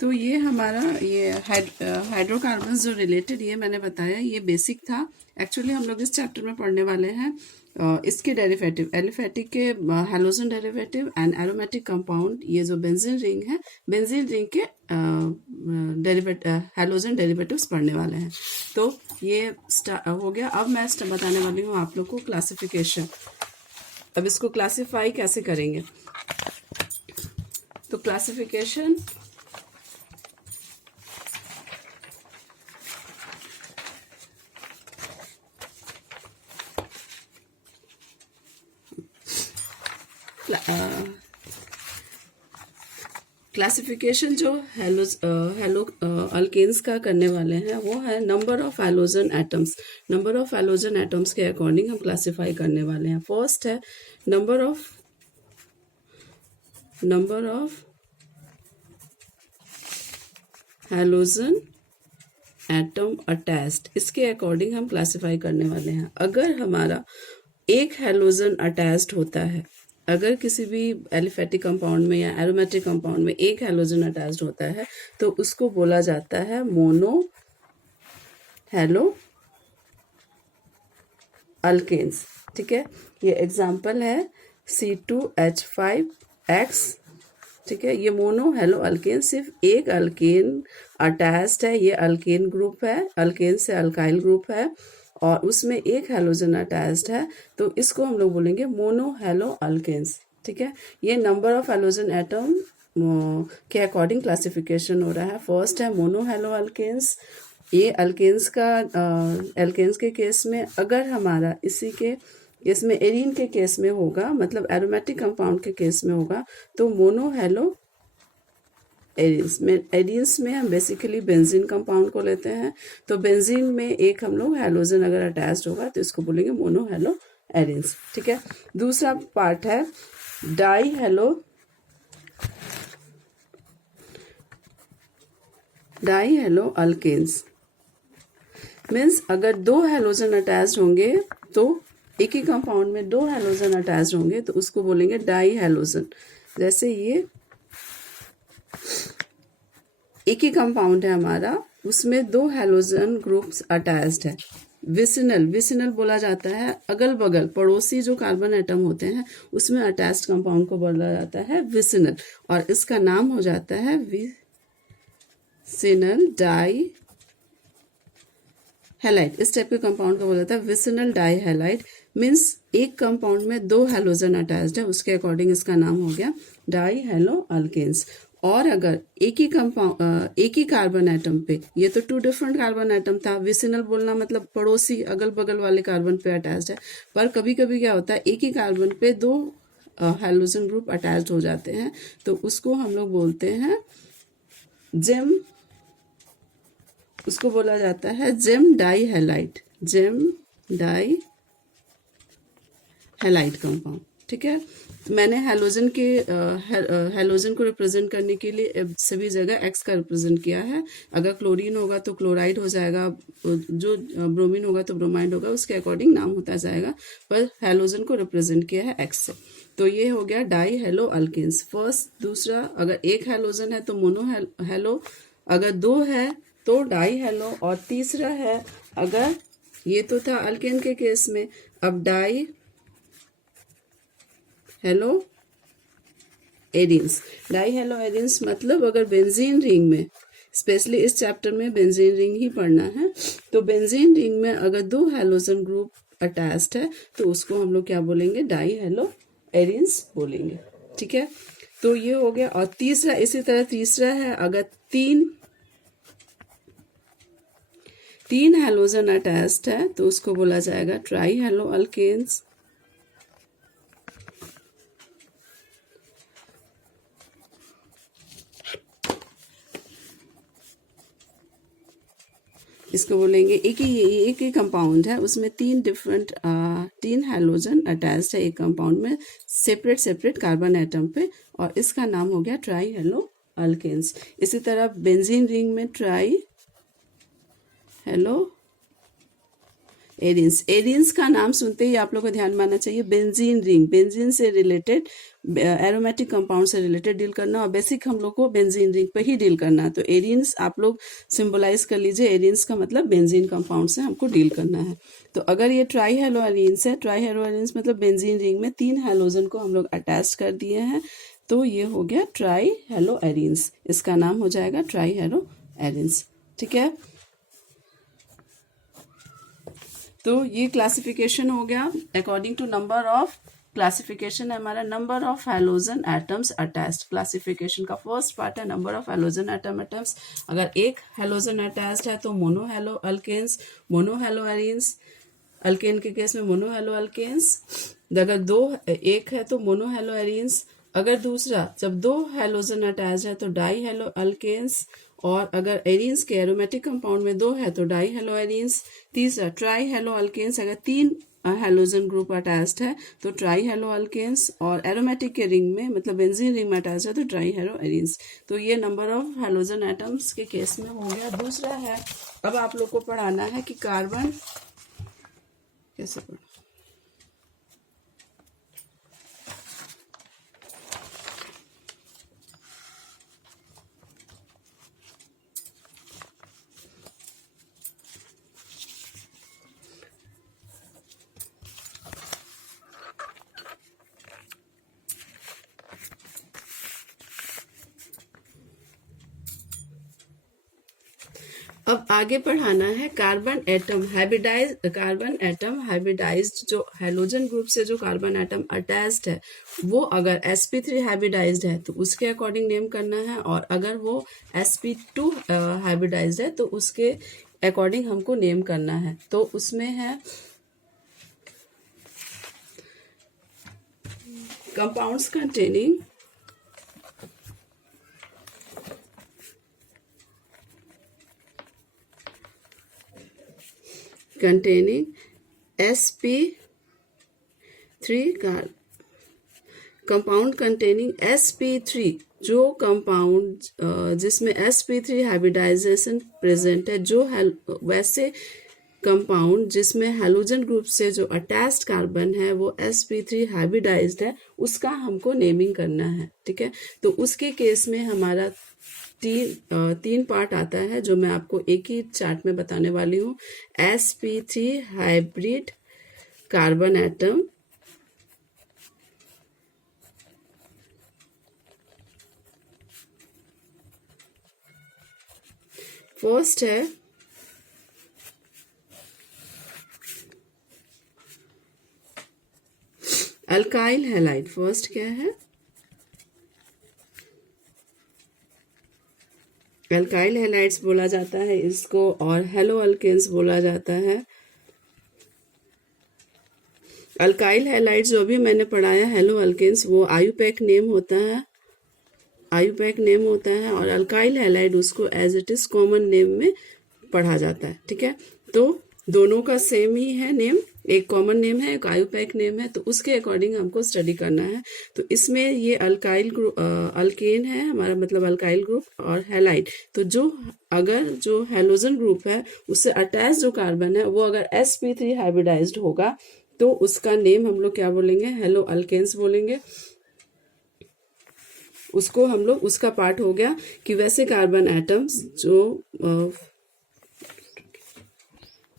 तो ये हमारा ये हाइड्रोकार्बन जो रिलेटेड ये मैंने बताया, ये बेसिक था। एक्चुअली हम लोग इस चैप्टर में पढ़ने वाले हैं इसके डेरिवेटिव, एलिफेटिक के halogen derivative and aromatic compound. ये जो बेंजीन रिंग है, बेंजीन रिंग के हैलोजन डेरिवेटिव्स पढ़ने वाले हैं। तो ये हो गया। अब मैं बताने वाली हूँ आप लोग को क्लासिफिकेशन। अब इसको क्लासिफाई कैसे करेंगे? तो क्लासिफिकेशन क्लासिफिकेशन जो हेलो अल्केन्स का करने वाले हैं वो है number of halogen atoms. Number of halogen atoms के अकॉर्डिंग हम क्लासिफाई करने वाले हैं। फर्स्ट है number of halogen atom attached, इसके अकॉर्डिंग हम क्लासिफाई करने वाले हैं। अगर हमारा एक हैलोजन अटैच्ड होता है, अगर किसी भी एलिफेटिक कंपाउंड में या एरोमेटिक कंपाउंड में एक हैलोजन अटैच्ड होता है तो उसको बोला जाता है मोनो हैलो अल्केन्स। ठीक है, ये एग्जांपल है C2H5X। ठीक है, ये मोनो हेलो अल्केन, सिर्फ एक अल्केन अटैच्ड है। ये अल्केन ग्रुप है, अल्केन से अल्काइल ग्रुप है और उसमें एक हैलोजन अटैच्ड है, तो इसको हम लोग बोलेंगे मोनो हेलो अल्केन्स। ठीक है, ये नंबर ऑफ हैलोजन एटम के अकॉर्डिंग क्लासिफिकेशन हो रहा है। फर्स्ट है मोनो हेलो अल्केन्स। ये अल्केन्स का अल्केन्स के केस में अगर हमारा इसमें एरीन के केस में होगा, मतलब एरोमेटिक कंपाउंड के केस में होगा, तो मोनो हेलो एरीन्स में, एरीन्स में हम बेसिकली बेंजीन कंपाउंड को लेते हैं। तो बेंजीन में एक हम लोग हैलोजन अगर अटैच्ड होगा तो इसको बोलेंगे मोनो हेलो एरीन्स। ठीक है, दूसरा पार्ट है डाई हेलो अल्केन्स। मीन्स अगर दो हैलोजन अटैच्ड होंगे, तो एक ही कंपाउंड में दो हैलोजन अटैच्ड होंगे तो उसको बोलेंगे डाई हैलोजन। जैसे ये एक ही कंपाउंड है हमारा, उसमें दो हैलोजन ग्रुप्स अटैच्ड है। विसिनल बोला जाता है अगल बगल पड़ोसी जो कार्बन एटम होते हैं उसमें अटैच्ड कंपाउंड को बोला जाता है विसिनल, और इसका नाम हो जाता है विसिनल डाई हैलाइड। इस टाइप के कंपाउंड को बोला जाता है विसिनल डाई हैलाइड। मीन्स एक कंपाउंड में दो हैलोजन अटैच्ड है, उसके अकॉर्डिंग इसका नाम हो गया डाई हेलो अल्केन्स। और अगर एक ही कार्बन एटम पे, ये तो टू डिफरेंट कार्बन एटम था, विसिनल बोलना मतलब पड़ोसी अगल बगल वाले कार्बन पे अटैच्ड है, पर कभी कभी क्या होता है एक ही कार्बन पे दो हैलोजन ग्रुप अटैच्ड हो जाते हैं, तो उसको हम लोग बोलते हैं जेम, उसको बोला जाता है gem dihalide, gem dihalide compound. ठीक है, तो मैंने हैलोजन को रिप्रेजेंट करने के लिए सभी जगह एक्स का रिप्रेजेंट किया है। अगर क्लोरीन होगा तो क्लोराइड हो जाएगा, जो ब्रोमीन होगा तो ब्रोमाइड होगा, उसके अकॉर्डिंग नाम होता जाएगा, पर हैलोजन को रिप्रेजेंट किया है एक्स से। तो ये हो गया डाई हेलो अल्केन्स फर्स्ट। दूसरा, अगर एक हैलोजन है तो मोनो हेलो, अगर दो है तो डाई हेलो, और तीसरा है अगर, ये तो था अल्केन के केस में, अब die hello arenes. Die hello arenes मतलब अगर बेंजीन रिंग में, स्पेशली इस चैप्टर में बेंजीन रिंग ही पढ़ना है, तो बेंजीन रिंग में अगर दो हैलोजन ग्रुप अटैच्ड है तो उसको हम लोग क्या बोलेंगे, डाई हेलो एरीन्स बोलेंगे। ठीक है, तो ये हो गया। और तीसरा, इसी तरह तीसरा है अगर तीन हैलोजन अटैच्ड है तो उसको बोला जाएगा ट्राई हेलो अल्केन्स। इसको बोलेंगे एक ही कंपाउंड है, उसमें तीन हैलोजन अटैच्ड है एक कंपाउंड में, सेपरेट कार्बन एटम पे, और इसका नाम हो गया ट्राई हेलो अल्केन्स। इसी तरह बेंजीन रिंग में ट्राई हेलो एरीन्स। एरीन्स का नाम सुनते ही आप लोग को ध्यान में आना चाहिए बेंजीन रिंग, बेंजीन से रिलेटेड एरोमेटिक कंपाउंड से रिलेटेड डील करना, और बेसिक हम लोग को बेंजीन रिंग पे ही डील करना है। तो एरियंस आप लोग सिंबलाइज कर लीजिए, एरियंस का मतलब बेंजीन कंपाउंड से हमको डील करना है। तो अगर ये ट्राई हेलो एरियंस है, ट्राई हेलो एरियंस मतलब बेंजीन रिंग में 3 हेलोजन को हम लोग अटैच कर दिए हैं, तो ये हो गया ट्राई हेलो एरियंस, इसका नाम हो जाएगा ट्राई हेलो एरियंस। ठीक है, तो ये क्लासिफिकेशन हो गया according to number of, classification है हमारा number of halogen atoms attached. Classification का फर्स्ट पार्ट है नंबर ऑफ हैलोजन एटम्स। अगर एक हैलोजन अटैच्ड है तो monohaloalkanes, monohaloarenes, alkane के केस में मोनो हेलो अल्केन्स। अगर दो एक है तो मोनो हेलो एरियंस। अगर दूसरा जब 2 हैलोजन अटैच है तो डाई हेलो अल्केन्स, और अगर एरियंस के एरोमेटिक कंपाउंड में 2 है तो डाई हेलो एरियंस। तीसरा ट्राई हेलो अल्केन्स, अगर 3 हैलोजन ग्रुप अटैच्ड है तो ट्राई हेलो अल्केन्स, और एरोमेटिक के रिंग में मतलब बेंजीन रिंग में अटैच है तो ट्राई हेलो एरियंस। तो ये नंबर ऑफ हैलोजन एटम्स के केस में हो गया। दूसरा है, अब आप लोग को पढ़ाना है कि कार्बन कैसे पढ़, अब आगे पढ़ाना है कार्बन एटम हाइब्रिडाइज्ड जो हैलोजन ग्रुप से जो कार्बन एटम अटैच्ड है वो अगर sp3 हाइब्रिडाइज्ड है तो उसके अकॉर्डिंग नेम करना है, और अगर वो sp2 हाइब्रिडाइज्ड है तो उसके अकॉर्डिंग हमको नेम करना है। तो उसमें है compounds containing sp3 compound containing sp3, जो कंपाउंड जिसमें sp3 हाइब्रिडाइजेशन प्रेजेंट है, जो वैसे कंपाउंड जिसमें हैलोजन ग्रुप से जो अटैच्ड कार्बन है वो sp3 हाइब्रिडाइज्ड है, उसका हमको नेमिंग करना है। ठीक है, तो उसके केस में हमारा तीन पार्ट आता है जो मैं आपको एक ही चार्ट में बताने वाली हूँ। sp3 hybrid carbon atom, first है अल्काइल हैलाइड। फर्स्ट क्या है, अल्काइल हैलाइड्स बोला जाता है इसको, और हेलो अल्केन्स बोला जाता है। अल्काइल हैलाइड्स जो भी मैंने पढ़ाया हेलो अल्केन्स वो आयुपैक नेम होता है, आयुपैक नेम होता है, और अल्काइल हैलाइड उसको as it is common name में पढ़ा जाता है। ठीक है, तो दोनों का सेम ही है नेम, एक कॉमन नेम है एक आयुपैक नेम है, तो उसके अकॉर्डिंग हमको स्टडी करना है। तो इसमें ये अल्काइल ग्रुप अल्केन है हमारा, मतलब अल्काइल ग्रुप, और हैलाइड, तो जो अगर जो हैलोजन ग्रुप है उससे अटैच जो कार्बन है वो अगर sp3 हाइब्रिडाइज्ड होगा तो उसका नेम हम लोग क्या बोलेंगे, हेलो अल्केन्स बोलेंगे। उसको हम लोग, उसका पार्ट हो गया कि वैसे कार्बन एटम्स जो